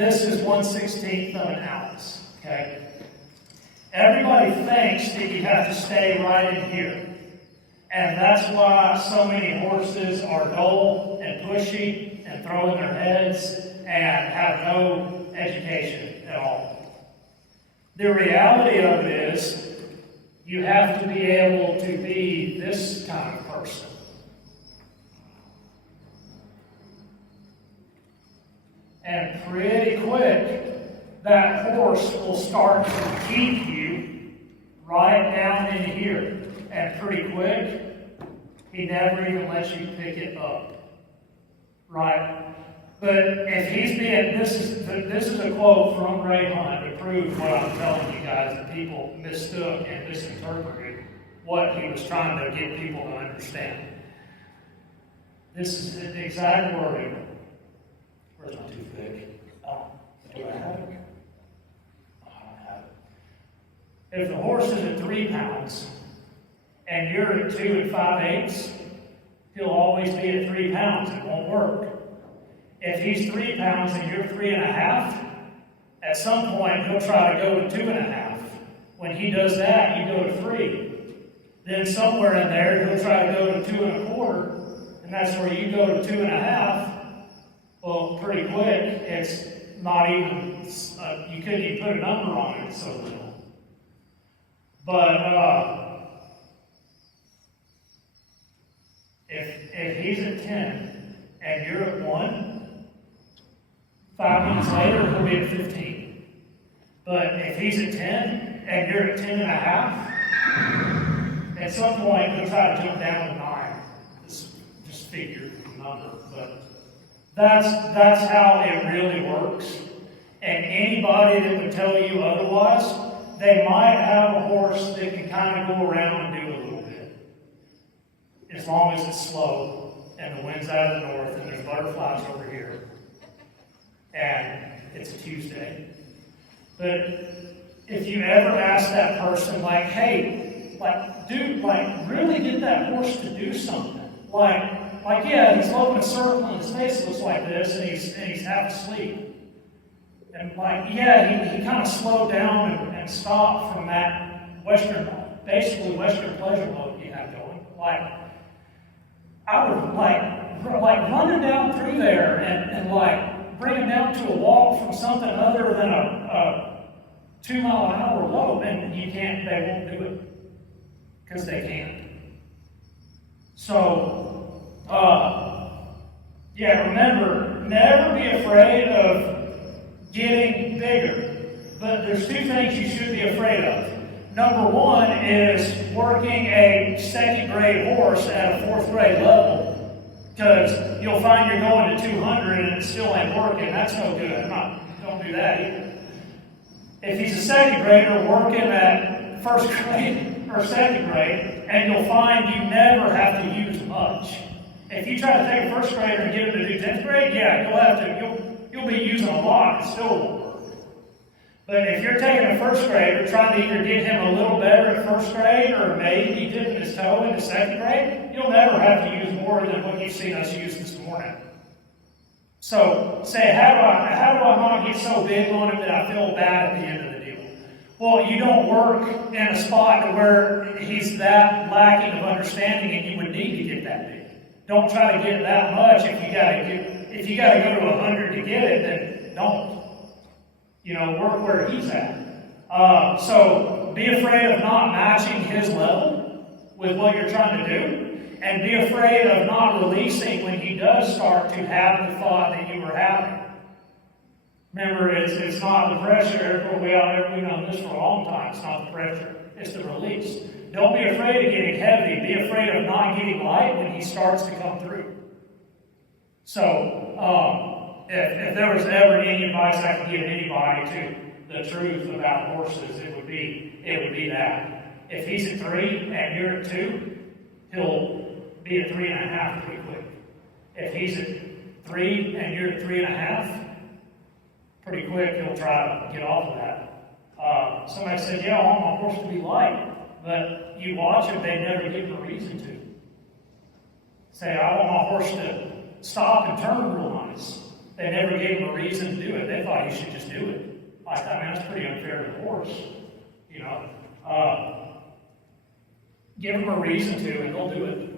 This is 1/16 of an ounce, okay? Everybody thinks that you have to stay right in here. And that's why so many horses are dull and pushy and throwing their heads and have no education at all. The reality of it is you have to be able to be this kind of person. And pretty quick, that horse will start to keep you right down in here. And pretty quick, he never even lets you pick it up. Right? But if he's being, this is a quote from Ray Hunt to prove what I'm telling you guys, that people mistook and misinterpreted what he was trying to get people to understand. This is the exact wording. Where's my toothpick? Oh, do I have it? Oh, I don't have it. If the horse is at 3 pounds and you're at 2 5/8, he'll always be at 3 pounds. It won't work. If he's 3 pounds and you're 3 1/2, at some point he'll try to go to 2 1/2. When he does that, you go to 3. Then somewhere in there he'll try to go to 2 1/4, and that's where you go to 2 1/2. Well, pretty quick, it's not even, you couldn't even put a number on it, it's so little. But if he's at 10 and you're at 1, 5 minutes later he'll be at 15. But if he's at 10 and you're at 10 1/2, at some point he'll try to jump down to 9. Just figure the number, but that's how it really works. And anybody that would tell you otherwise, they might have a horse that can kind of go around and do a little bit. As long as it's slow and the wind's out of the north and there's butterflies over here. And it's a Tuesday. But if you ever ask that person, like, hey, like, dude, like, really get that horse to do something. Like, yeah, he's loping a circle and his face looks like this and he's half asleep. And like, yeah, he kind of slowed down and stopped from that basically Western pleasure mode you have going. Like, I would like run him down through there and like bring him down to a walk from something other than a 2 mile an hour lope, and they won't do it because they can't. So, yeah, remember, never be afraid of getting bigger. But there's 2 things you should be afraid of. Number 1 is working a 2nd grade horse at a 4th grade level, because you'll find you're going to 200 and it still ain't working. That's no good. Don't do that either. If he's a 2nd grader working at 1st grade or 2nd grade, and you'll find you never have to use much. If you try to take a 1st grader and get him to do 10th grade, yeah, you'll be using a lot. It still won't work. But if you're taking a 1st grader, trying to either get him a little better at 1st grade or maybe dipping his toe into 2nd grade, you'll never have to use more than what you've seen us use this morning. So say, how do I not get so big on him that I feel bad at the end of the deal? Well, you don't work in a spot where he's that lacking of understanding and you would need to get that big. Don't try to get that much. If you gotta go to 100 to get it, then don't. Work where he's at. So be afraid of not matching his level with what you're trying to do, and be afraid of not releasing when he does start to have the thought that you were having. Remember, it's not the pressure. We've known this for a long time. It's not the pressure. It's the release. Don't be afraid of getting heavy. Be afraid of not getting light when he starts to come through. So, if there was ever any advice I could give anybody to the truth about horses, it would be that. If he's at 3 and you're at 2, he'll be at 3 1/2 pretty quick. If he's at 3 and you're at 3 1/2, pretty quick he'll try to get off of that. Somebody said, yeah, I want my horse to be light. But you watch them, they never give him a reason to. Say, I want my horse to stop and turn real nice. They never gave him a reason to do it. They thought he should just do it. I thought, man, that's pretty unfair to the horse. You know, give them a reason to, and they'll do it.